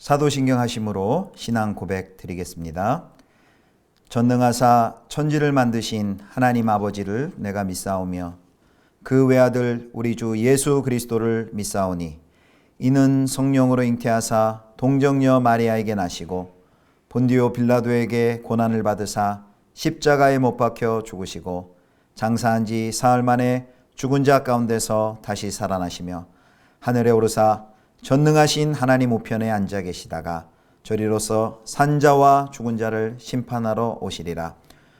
사도신경 하심으로 신앙 고백 드리겠습니다. 전능하사 천지를 만드신 하나님 아버지를 내가 믿사오며 그 외아들 우리 주 예수 그리스도를 믿사오니 이는 성령으로 잉태하사 동정녀 마리아에게 나시고 본디오 빌라도에게 고난을 받으사 십자가에 못 박혀 죽으시고 장사한 지 사흘 만에 죽은 자 가운데서 다시 살아나시며 하늘에 오르사 전능하신 하나님 우편에 앉아 계시다가 저리로서 산자와 죽은 자를 심판하러 오시리라.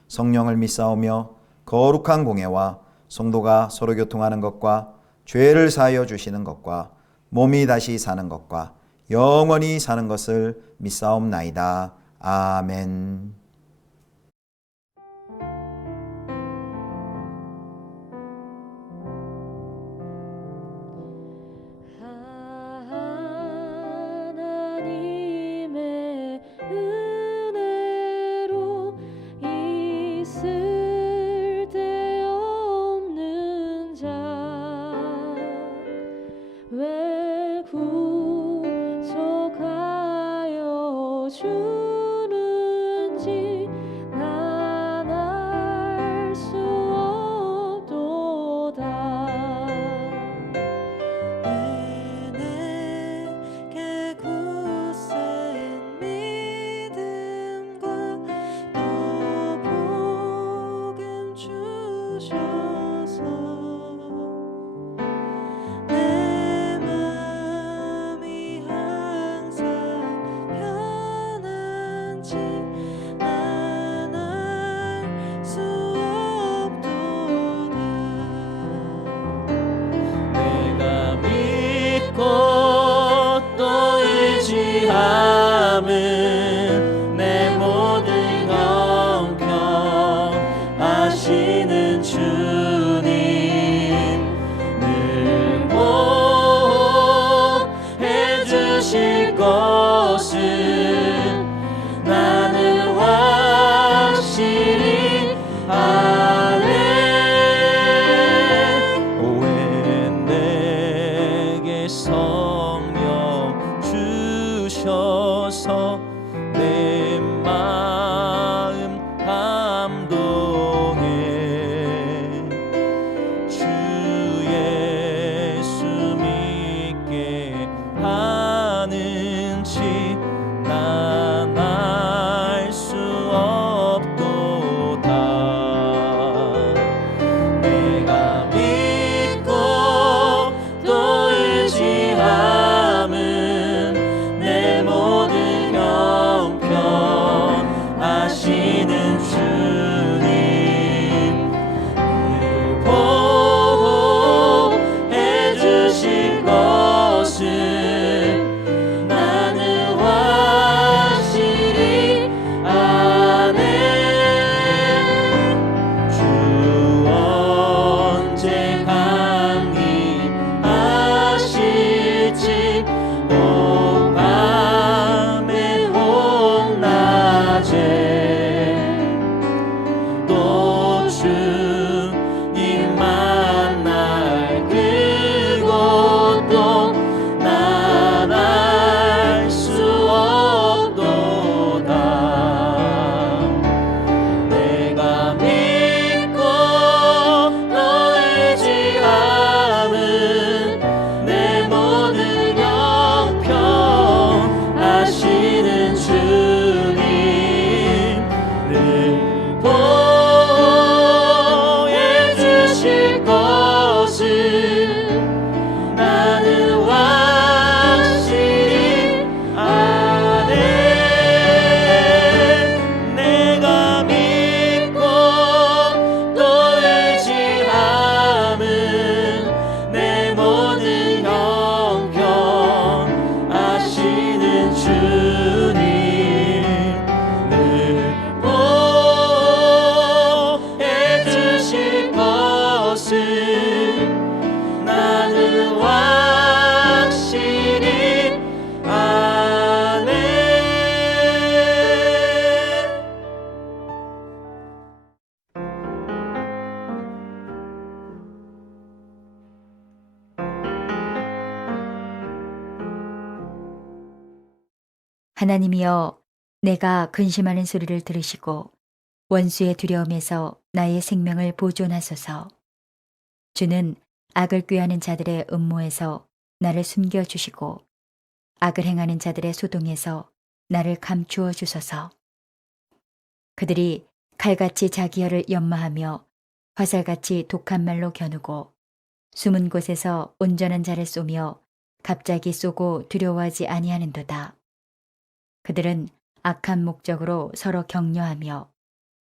성령을 믿사오며 거룩한 공예와 성도가 서로 교통하는 것과 죄를 사하여 주시는 것과 몸이 다시 사는 것과 영원히 사는 것을 믿사옵나이다. 아멘. 하나님이여, 내가 근심하는 소리를 들으시고 원수의 두려움에서 나의 생명을 보존하소서. 주는 악을 꾀하는 자들의 음모에서 나를 숨겨주시고 악을 행하는 자들의 소동에서 나를 감추어 주소서. 그들이 칼같이 자기 혀를 연마하며 화살같이 독한 말로 겨누고 숨은 곳에서 온전한 자를 쏘며 갑자기 쏘고 두려워하지 아니하는도다. 그들은 악한 목적으로 서로 격려하며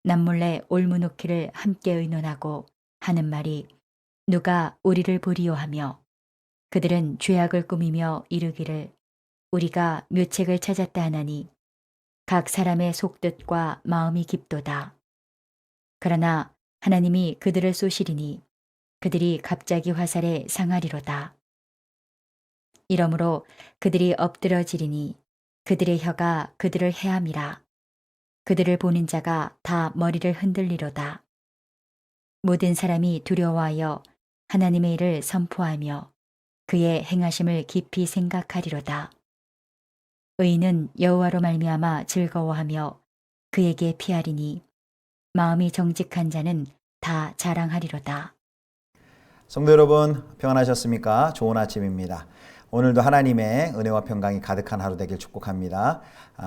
남몰래 올무놓기를 함께 의논하고 하는 말이 누가 우리를 보리요 하며 그들은 죄악을 꾸미며 이르기를 우리가 묘책을 찾았다 하나니 각 사람의 속뜻과 마음이 깊도다. 그러나 하나님이 그들을 쏘시리니 그들이 갑자기 화살에 상하리로다. 이러므로 그들이 엎드러지리니 그들의 혀가 그들을 해함이라. 그들을 보는 자가 다 머리를 흔들리로다. 모든 사람이 두려워하여 하나님의 일을 선포하며 그의 행하심을 깊이 생각하리로다. 의인은 여호와로 말미암아 즐거워하며 그에게 피하리니 마음이 정직한 자는 다 자랑하리로다. 성도 여러분, 평안하셨습니까? 좋은 아침입니다. 오늘도 하나님의 은혜와 평강이 가득한 하루 되길 축복합니다.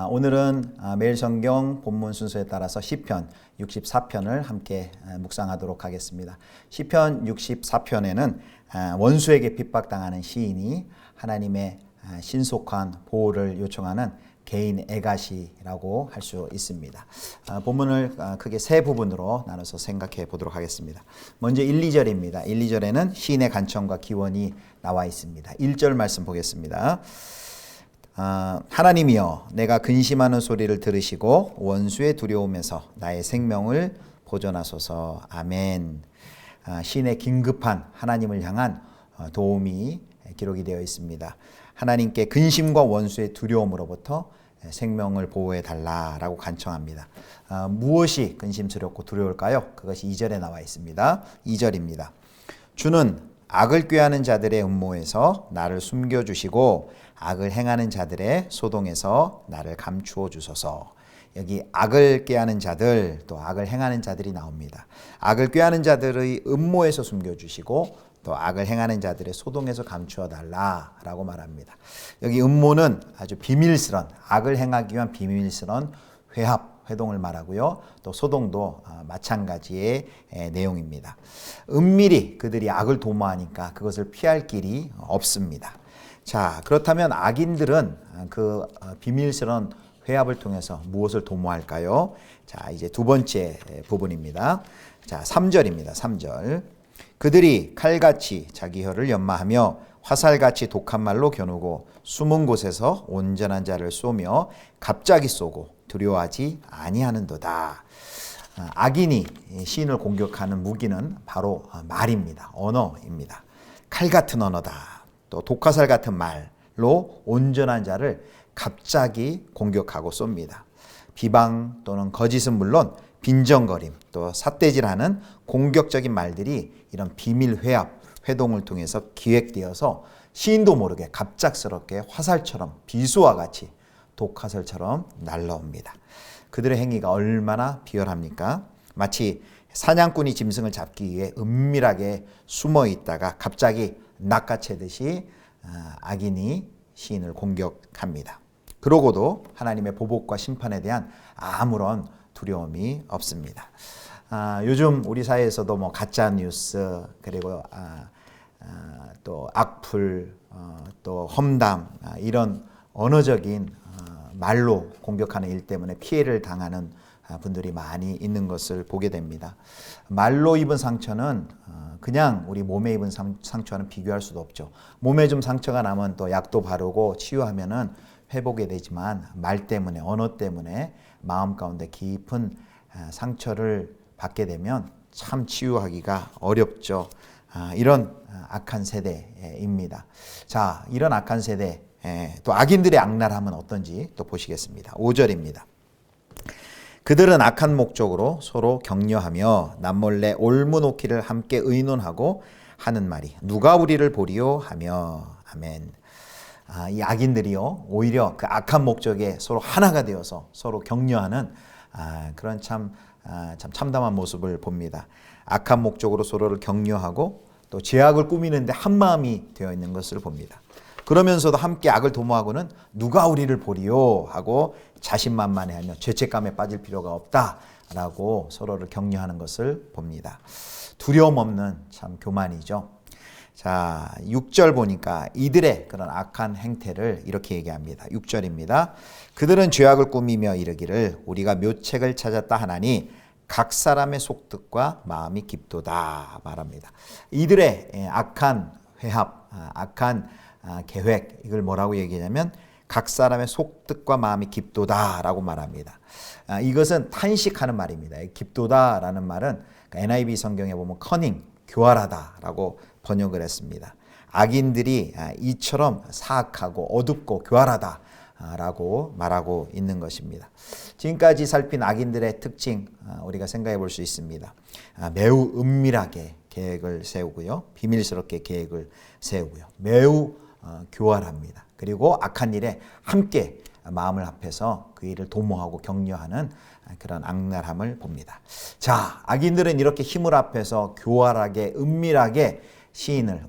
오늘은 매일 성경 본문 순서에 따라서 시편 64편을 함께 묵상하도록 하겠습니다. 시편 64편에는 원수에게 핍박당하는 시인이 하나님의 신속한 보호를 요청하는 개인 애가시라고 할 수 있습니다. 본문을 크게 세 부분으로 나눠서 생각해 보도록 하겠습니다. 먼저 1, 2절입니다. 1, 2절에는 시인의 간청과 기원이 나와 있습니다. 1절 말씀 보겠습니다. 하나님이여, 내가 근심하는 소리를 들으시고 원수의 두려움에서 나의 생명을 보존하소서. 아멘. 시인의 긴급한 하나님을 향한 도움이 기록이 되어 있습니다. 하나님께 근심과 원수의 두려움으로부터 생명을 보호해 달라라고 간청합니다. 무엇이 근심스럽고 두려울까요? 그것이 2절에 나와 있습니다. 2절입니다. 주는 악을 꾀하는 자들의 음모에서 나를 숨겨주시고 악을 행하는 자들의 소동에서 나를 감추어 주소서. 여기 악을 꾀하는 자들, 또 악을 행하는 자들이 나옵니다. 악을 꾀하는 자들의 음모에서 숨겨주시고 또 악을 행하는 자들의 소동에서 감추어 달라라고 말합니다. 여기 음모는 아주 비밀스런, 악을 행하기 위한 비밀스런 회동을 말하고요. 또 소동도 마찬가지의 내용입니다. 은밀히 그들이 악을 도모하니까 그것을 피할 길이 없습니다. 자, 그렇다면 악인들은 그 비밀스러운 회합을 통해서 무엇을 도모할까요? 자, 이제 두 번째 부분입니다. 자, 3절입니다. 3절. 그들이 칼같이 자기 혀를 연마하며 화살같이 독한 말로 겨누고 숨은 곳에서 온전한 자를 쏘며 갑자기 쏘고 두려워하지 아니하는도다. 악인이 시인을 공격하는 무기는 바로 말입니다. 언어입니다. 칼 같은 언어다. 또 독화살 같은 말로 온전한 자를 갑자기 공격하고 쏩니다. 비방 또는 거짓은 물론 빈정거림 또 삿대질하는 공격적인 말들이 이런 비밀 회동을 통해서 기획되어서 시인도 모르게 갑작스럽게 화살처럼 비수와 같이 독화살처럼 날라옵니다. 그들의 행위가 얼마나 비열합니까? 마치 사냥꾼이 짐승을 잡기 위해 은밀하게 숨어 있다가 갑자기 낚아채듯이 악인이 시인을 공격합니다. 그러고도 하나님의 보복과 심판에 대한 아무런 두려움이 없습니다. 요즘 우리 사회에서도 뭐 가짜 뉴스 그리고 또 악플 또 험담 이런 언어적인 말로 공격하는 일 때문에 피해를 당하는 분들이 많이 있는 것을 보게 됩니다. 말로 입은 상처는 그냥 우리 몸에 입은 상처와는 비교할 수도 없죠. 몸에 좀 상처가 나면 또 약도 바르고 치유하면은 회복이 되지만 말 때문에 언어 때문에 마음 가운데 깊은 상처를 받게 되면 참 치유하기가 어렵죠. 이런 악한 세대입니다. 자, 이런 악한 세대 또 악인들의 악랄함은 어떤지 또 보시겠습니다. 5절입니다. 그들은 악한 목적으로 서로 격려하며 남몰래 올무놓기를 함께 의논하고 하는 말이 누가 우리를 보리요 하며. 아멘. 이 악인들이요 오히려 그 악한 목적에 서로 하나가 되어서 서로 격려하는 그런 참 참담한 모습을 봅니다. 악한 목적으로 서로를 격려하고 또 죄악을 꾸미는데 한 마음이 되어 있는 것을 봅니다. 그러면서도 함께 악을 도모하고는 누가 우리를 보리요 하고 자신만만해하며 죄책감에 빠질 필요가 없다라고 서로를 격려하는 것을 봅니다. 두려움 없는 참 교만이죠. 자, 6절 보니까 이들의 그런 악한 행태를 이렇게 얘기합니다. 6절입니다. 그들은 죄악을 꾸미며 이르기를 우리가 묘책을 찾았다 하나니 각 사람의 속뜻과 마음이 깊도다 말합니다. 이들의 악한 회합, 악한 계획, 이걸 뭐라고 얘기하냐면 각 사람의 속뜻과 마음이 깊도다라고 말합니다. 이것은 탄식하는 말입니다. 깊도다라는 말은 NIV 성경에 보면 커닝, 교활하다라고 번역을 했습니다. 악인들이 이처럼 사악하고 어둡고 교활하다라고 말하고 있는 것입니다. 지금까지 살핀 악인들의 특징 우리가 생각해 볼 수 있습니다. 매우 은밀하게 계획을 세우고요. 비밀스럽게 계획을 세우고요. 매우 교활합니다. 그리고 악한 일에 함께 마음을 합해서 그 일을 도모하고 격려하는 그런 악랄함을 봅니다. 자, 악인들은 이렇게 힘을 합해서 교활하게 은밀하게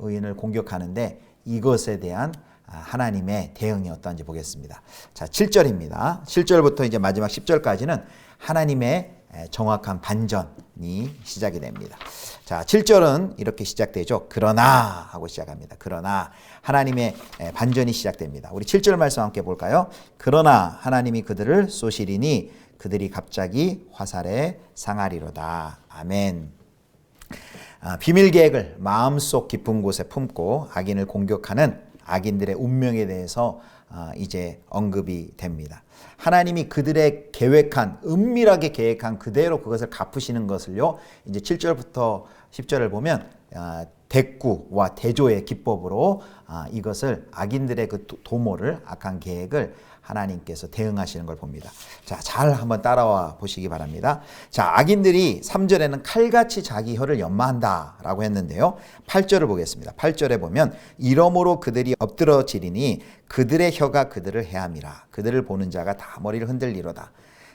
의인을 공격하는데 이것에 대한 하나님의 대응이 어떠한지 보겠습니다. 자, 7절입니다. 7절부터 이제 마지막 10절까지는 하나님의 정확한 반전이 시작이 됩니다. 자, 7절은 이렇게 시작되죠. 그러나 하고 시작합니다. 그러나 하나님의 반전이 시작됩니다. 우리 7절 말씀 함께 볼까요? 그러나 하나님이 그들을 쏘시리니 그들이 갑자기 화살에 상하리로다. 아멘. 비밀 계획을 마음속 깊은 곳에 품고 악인을 공격하는 악인들의 운명에 대해서 이제 언급이 됩니다. 하나님이 그들의 계획한 은밀하게 계획한 그대로 그것을 갚으시는 것을요. 이제 7절부터 10절을 보면 대꾸와 대조의 기법으로 이것을 악인들의 그 도모를 악한 계획을 하나님께서 대응하시는 걸 봅니다. 자, 잘 한번 따라와 보시기 바랍니다. 자, 악인들이 3절에는 칼같이 자기 혀를 연마한다라고 했는데요. 8절을 보겠습니다. 8절에 보면 이러므로 그들이 엎드러지리니 그들의 혀가 그들을 해함이라. 그들을 보는 자가 다 머리를 흔들리로다.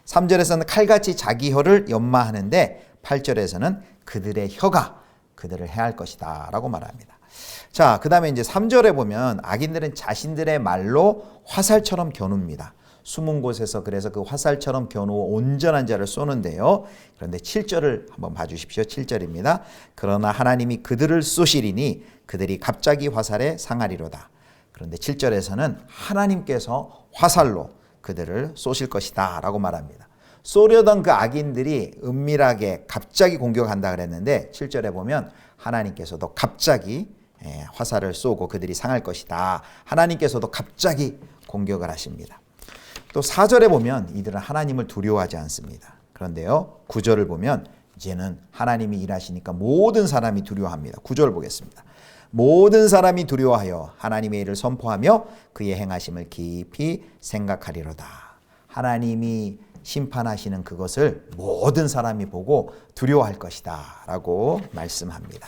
3절에서는 칼같이 자기 혀를 연마하는데 8절에서는 그들의 혀가 그들을 해할 것이다 라고 말합니다. 자, 그 다음에 이제 3절에 보면 악인들은 자신들의 말로 화살처럼 겨눕니다. 숨은 곳에서 그래서 그 화살처럼 겨누어 온전한 자를 쏘는데요. 그런데 7절을 한번 봐주십시오. 7절입니다. 그러나 하나님이 그들을 쏘시리니 그들이 갑자기 화살에 상하리로다. 그런데 7절에서는 하나님께서 화살로 그들을 쏘실 것이다 라고 말합니다. 쏘려던 그 악인들이 은밀하게 갑자기 공격한다 그랬는데 7절에 보면 하나님께서도 갑자기 화살을 쏘고 그들이 상할 것이다. 하나님께서도 갑자기 공격을 하십니다. 또 4절에 보면 이들은 하나님을 두려워하지 않습니다. 그런데요 9절을 보면 이제는 하나님이 일하시니까 모든 사람이 두려워합니다. 9절 보겠습니다. 모든 사람이 두려워하여 하나님의 일을 선포하며 그의 행하심을 깊이 생각하리로다. 하나님이 심판하시는 그것을 모든 사람이 보고 두려워할 것이다 라고 말씀합니다.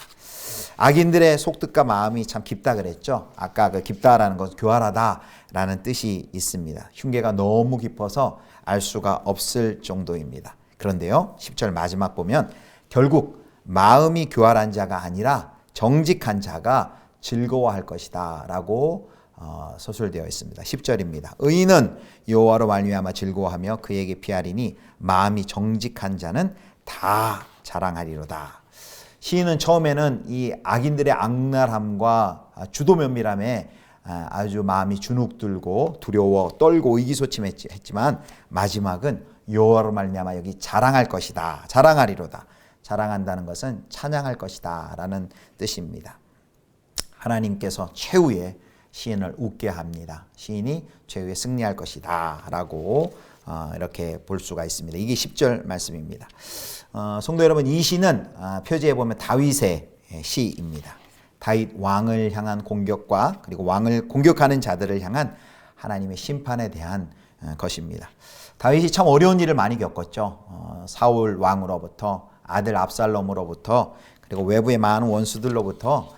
악인들의 속뜻과 마음이 참 깊다 그랬죠. 아까 그 깊다라는 것은 교활하다라는 뜻이 있습니다. 흉계가 너무 깊어서 알 수가 없을 정도입니다. 그런데요 10절 마지막 보면 결국 마음이 교활한 자가 아니라 정직한 자가 즐거워할 것이다 라고 서술되어 있습니다. 10절입니다. 의인은 여호와로 말미암아 즐거워하며 그에게 피하리니 마음이 정직한 자는 다 자랑하리로다. 시인은 처음에는 이 악인들의 악랄함과 주도 면밀함에 아주 마음이 주눅들고 두려워 떨고 의기소침했지만 마지막은 여호와로 말미암아 여기 자랑할 것이다. 자랑하리로다. 자랑한다는 것은 찬양할 것이다 라는 뜻입니다. 하나님께서 최후의 시인을 웃게 합니다. 시인이 최후에 승리할 것이다 라고 이렇게 볼 수가 있습니다. 이게 10절 말씀입니다. 성도 여러분, 이 시는 표지에 보면 다윗의 시입니다. 다윗 왕을 향한 공격과 그리고 왕을 공격하는 자들을 향한 하나님의 심판에 대한 것입니다. 다윗이 참 어려운 일을 많이 겪었죠. 사울 왕으로부터 아들 압살롬으로부터 그리고 외부의 많은 원수들로부터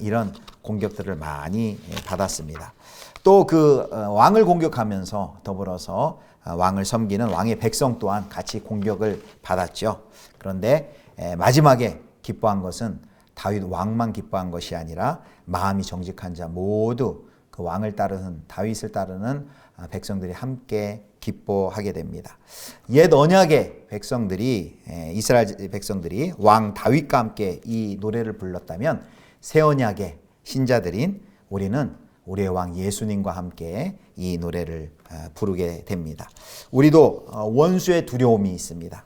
이런 공격들을 많이 받았습니다. 또 그 왕을 공격하면서 더불어서 왕을 섬기는 왕의 백성 또한 같이 공격을 받았죠. 그런데 마지막에 기뻐한 것은 다윗 왕만 기뻐한 것이 아니라 마음이 정직한 자 모두 그 왕을 따르는 다윗을 따르는 백성들이 함께 기뻐하게 됩니다. 옛 언약의 백성들이 이스라엘 백성들이 왕 다윗과 함께 이 노래를 불렀다면 새 언약의 신자들인 우리는 우리의 왕 예수님과 함께 이 노래를 부르게 됩니다. 우리도 원수의 두려움이 있습니다.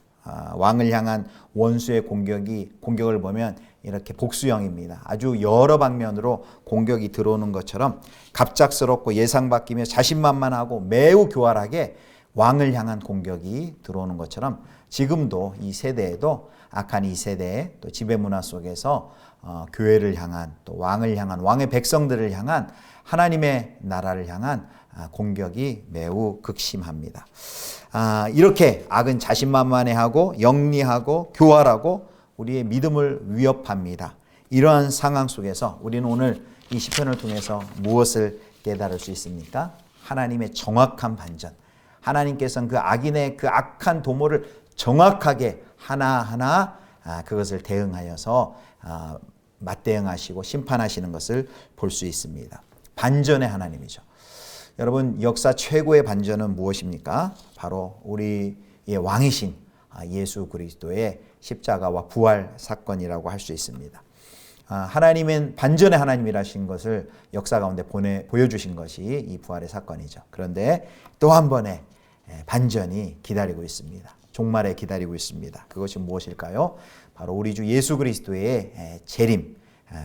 왕을 향한 원수의 공격을 보면 이렇게 복수형입니다. 아주 여러 방면으로 공격이 들어오는 것처럼 갑작스럽고 예상 바뀌며 자신만만하고 매우 교활하게 왕을 향한 공격이 들어오는 것처럼 지금도 이 세대에도 악한 이 세대의 또 지배 문화 속에서 교회를 향한 또 왕을 향한 왕의 백성들을 향한 하나님의 나라를 향한 공격이 매우 극심합니다. 이렇게 악은 자신만만해하고 영리하고 교활하고 우리의 믿음을 위협합니다. 이러한 상황 속에서 우리는 오늘 이 시편을 통해서 무엇을 깨달을 수 있습니까? 하나님의 정확한 반전. 하나님께서는 그 악인의 그 악한 도모를 정확하게 하나하나 그것을 대응하여서 맞대응하시고 심판하시는 것을 볼 수 있습니다. 반전의 하나님이죠. 여러분, 역사 최고의 반전은 무엇입니까? 바로 우리의 왕이신 예수 그리스도의 십자가와 부활 사건이라고 할 수 있습니다. 하나님은 반전의 하나님이라신 것을 역사 가운데 보여주신 것이 이 부활의 사건이죠. 그런데 또 한 번의 반전이 기다리고 있습니다. 종말에 기다리고 있습니다. 그것이 무엇일까요? 바로 우리 주 예수 그리스도의 재림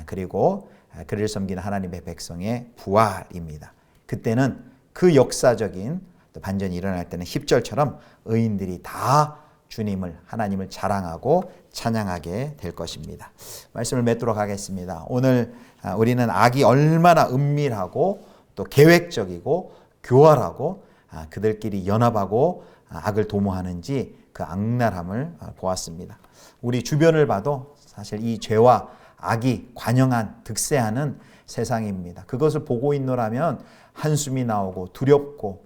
그리고 그를 섬기는 하나님의 백성의 부활입니다. 그때는 그 역사적인 반전이 일어날 때는 10절처럼 의인들이 다 주님을 하나님을 자랑하고 찬양하게 될 것입니다. 말씀을 맺도록 하겠습니다. 오늘 우리는 악이 얼마나 은밀하고 또 계획적이고 교활하고 그들끼리 연합하고 악을 도모하는지 그 악랄함을 보았습니다. 우리 주변을 봐도 사실 이 죄와 악이 관영한 득세하는 세상입니다. 그것을 보고 있노라면 한숨이 나오고 두렵고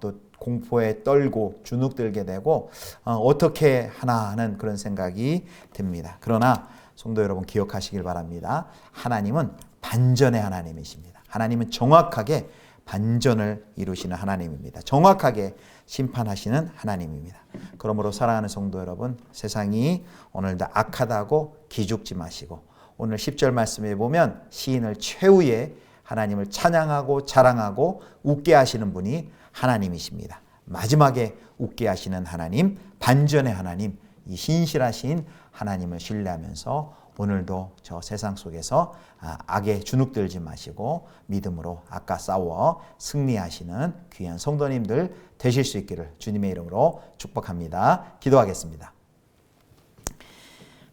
또 공포에 떨고 주눅들게 되고 어떻게 하나 하는 그런 생각이 듭니다. 그러나 성도 여러분 기억하시길 바랍니다. 하나님은 반전의 하나님이십니다. 하나님은 정확하게 반전을 이루시는 하나님입니다. 정확하게 심판하시는 하나님입니다. 그러므로 사랑하는 성도 여러분, 세상이 오늘도 악하다고 기죽지 마시고 오늘 10절 말씀에 보면 시인을 최후의 하나님을 찬양하고 자랑하고 웃게 하시는 분이 하나님이십니다. 마지막에 웃게 하시는 하나님, 반전의 하나님, 이 신실하신 하나님을 신뢰하면서 오늘도 저 세상 속에서 악에 주눅들지 마시고 믿음으로 악과 싸워 승리하시는 귀한 성도님들 되실 수 있기를 주님의 이름으로 축복합니다. 기도하겠습니다.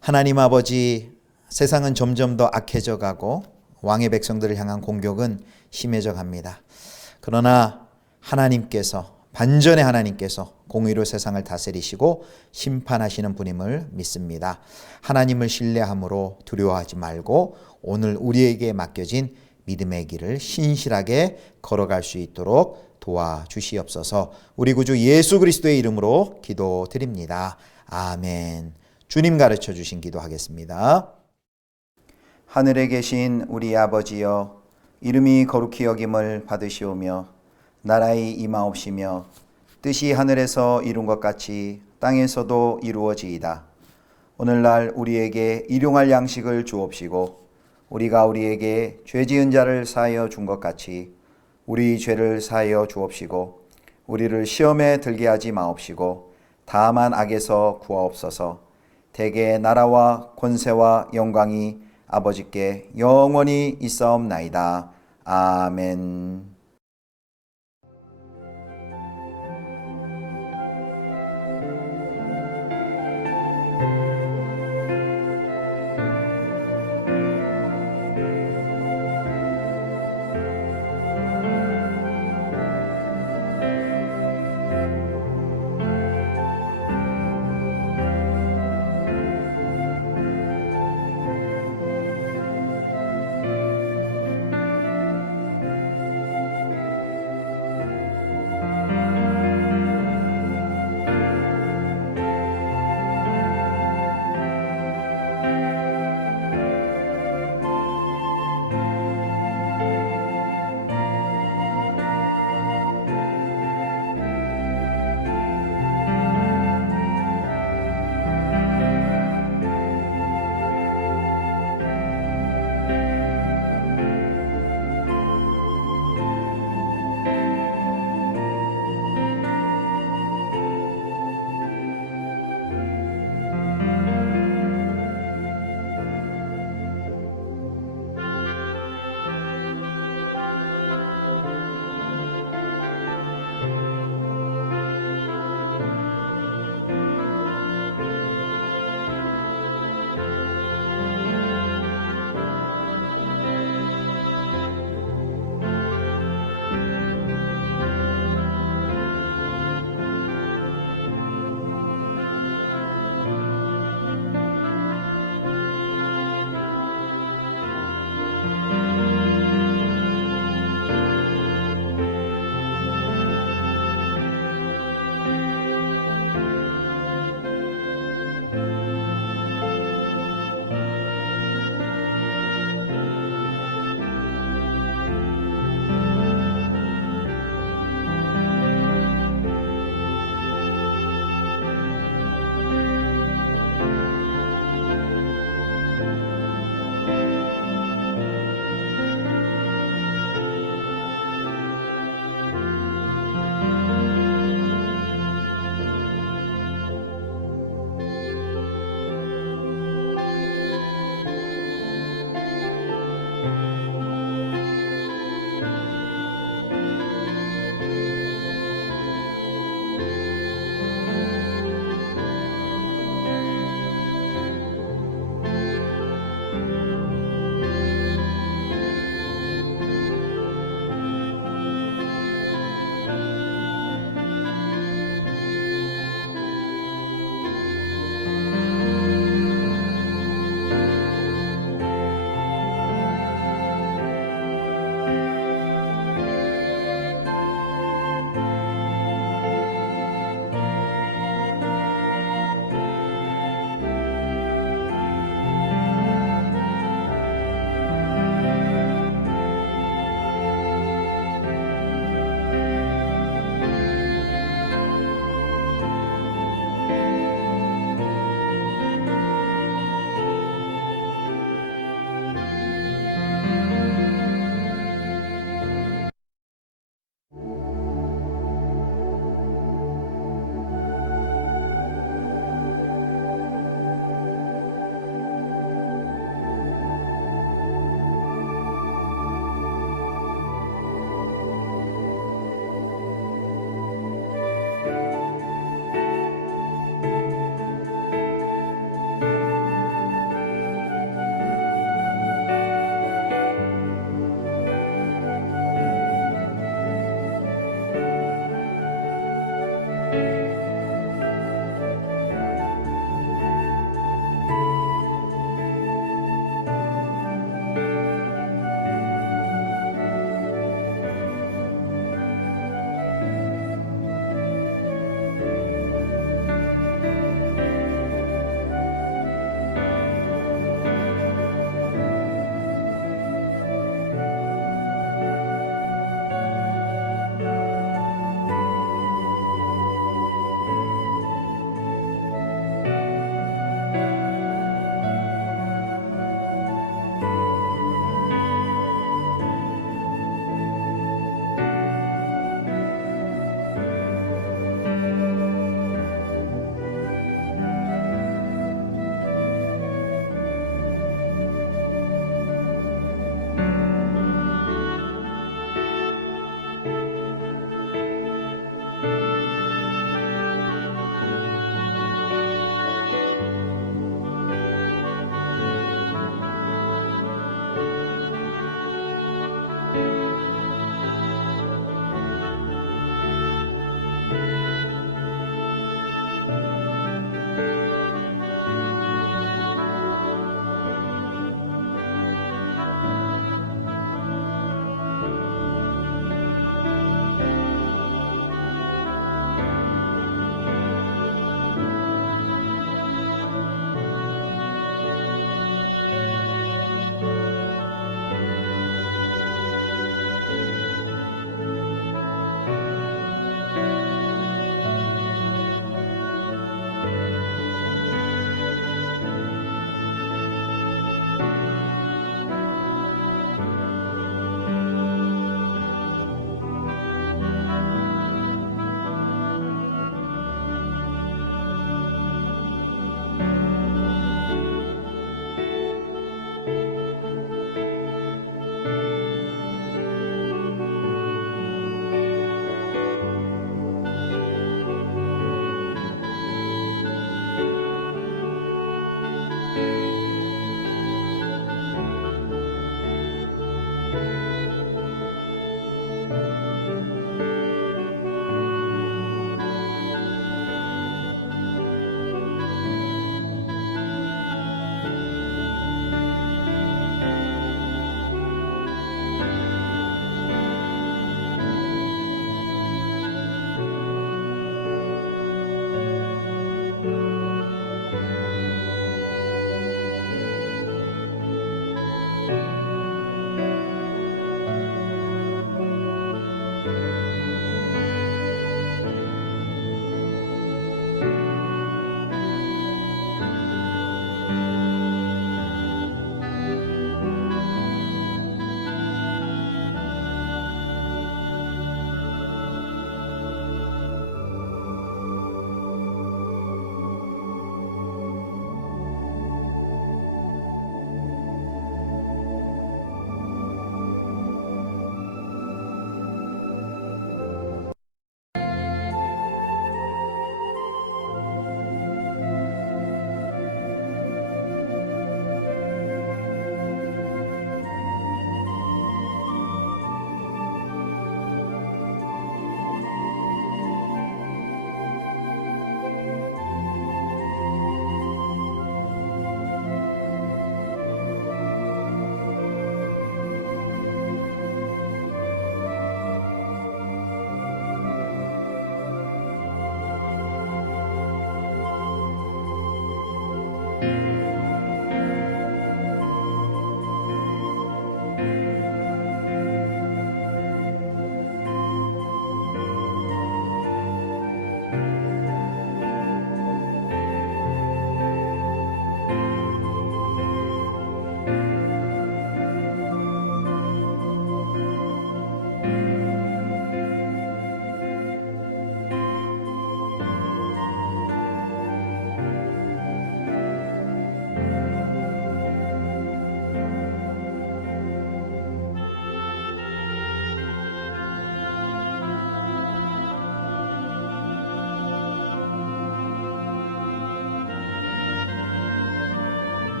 하나님 아버지, 세상은 점점 더 악해져 가고 왕의 백성들을 향한 공격은 심해져 갑니다. 그러나 하나님께서 반전의 하나님께서 공의로 세상을 다스리시고 심판하시는 분임을 믿습니다. 하나님을 신뢰함으로 두려워하지 말고 오늘 우리에게 맡겨진 믿음의 길을 신실하게 걸어갈 수 있도록 도와주시옵소서. 우리 구주 예수 그리스도의 이름으로 기도드립니다. 아멘. 주님 가르쳐 주신 기도하겠습니다. 하늘에 계신 우리 아버지여, 이름이 거룩히 여김을 받으시오며 나라의 임하옵시며 뜻이 하늘에서 이룬 것 같이 땅에서도 이루어지이다. 오늘날 우리에게 일용할 양식을 주옵시고 우리가 우리에게 죄 지은 자를 사하여 준 것 같이 우리 죄를 사하여 주옵시고 우리를 시험에 들게 하지 마옵시고 다만 악에서 구하옵소서. 대개 나라와 권세와 영광이 아버지께 영원히 있사옵나이다. 아멘.